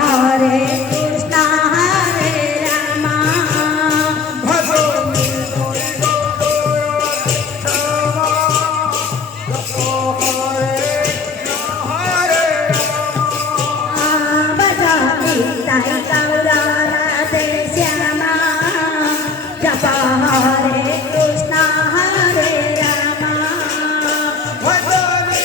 हरे कृष्णा हरे रामा भजनि ताई गौर राधे श्यामा जप हरे कृष्णा हरे रामा भजनि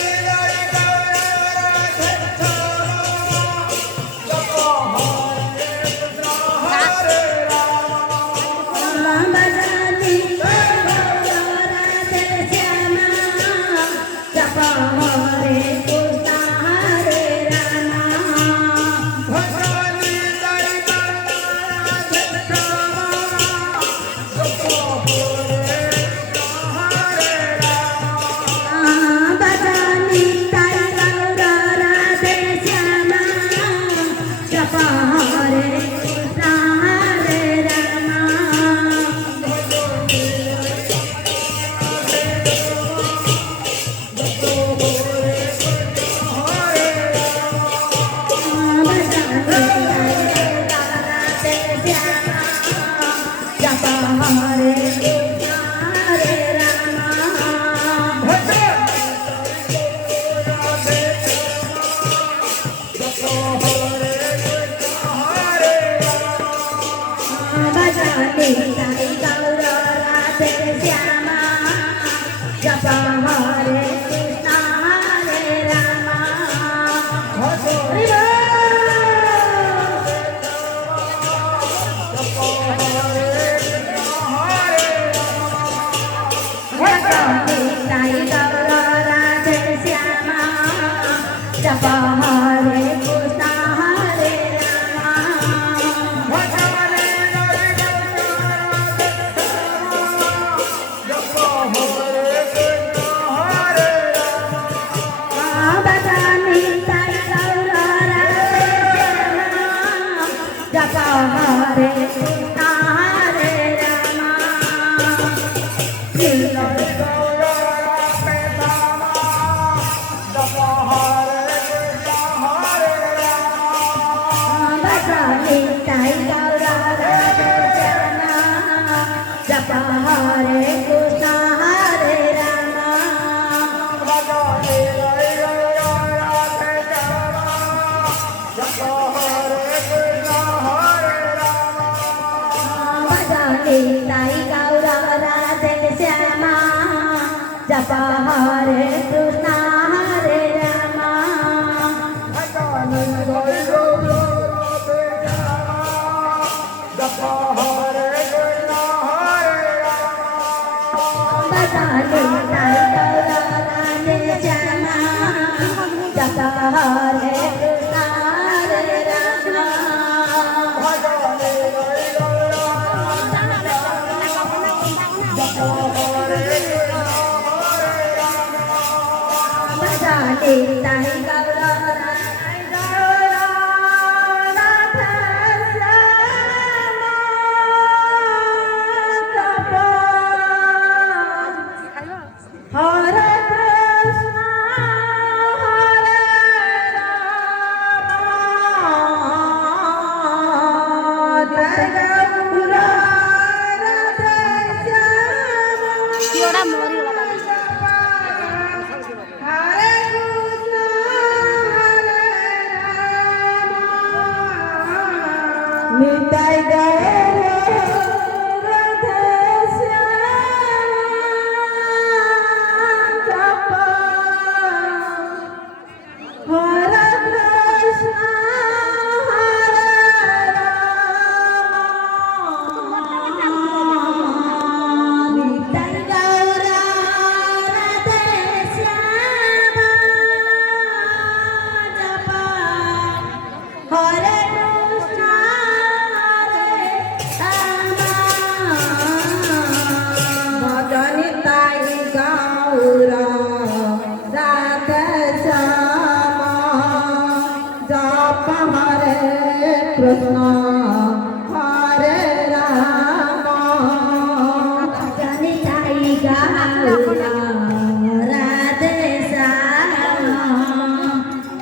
गौर राधे श्यामा जप हरे कृष्णा हरे रामा भजनि ताई गौर राधे श्यामा जप हरे कृष्णा हरे रामा जप हरे कृष्णा हरे रामा ताई गौर राधे श्यामा जप हरे कृष्णा हरे रामा भजनि ताई गौर राधे श्यामा जप हरे कृष्णा हरे रामा भजनि ताई गौर राधे श्यामा जप हरे कृष्णा हरे रामा भजनि ताई गौर राधे श्यामा जप हरे कृष्णा हरे रामा भजनि ताई गौर राधे श्यामा जप हरे कृष्णा हरे रामा भजनि ताई गौर हरे कृष्णा हरे रामा जय गौर राधे श्यामा हरे कृष्णा हरे रामा निताई गौर राधे श्यामा जप हरे कृष्णा हरे रामा निताई गौर राधे श्यामा जप हरे कृष्णा हरे रामा भजनि ताई गौर राधे श्यामा जप हरे कृष्णा हरे रामा भजनि ताई गौर राधे श्यामा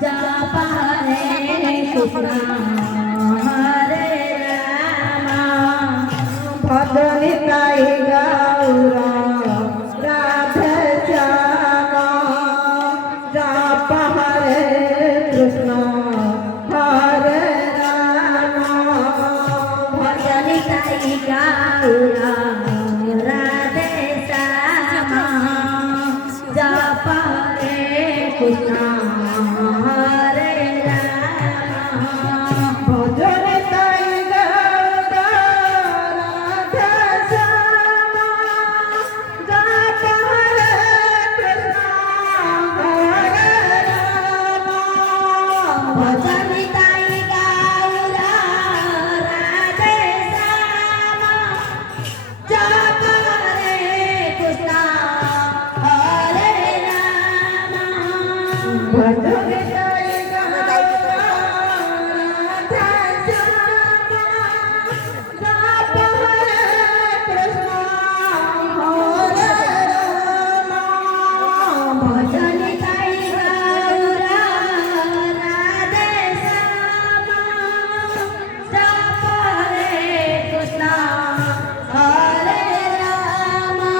जप हरे कृष्णा गाऊरा राधे श्यामा जप रे कृष्णा हरे रामा भजन ताई गाऊरा राधे श्यामा जप रे कृष्णा हरे रामा भजन ताई गाऊरा राधे श्यामा जप रे कृष्णा हरे रामा भजन ताई गाऊरा राधे श्यामा जप रे कृष्णा हरे रामा भजन ताई गाऊरा राधे श्यामा जप रे कृष्णा हरे रामा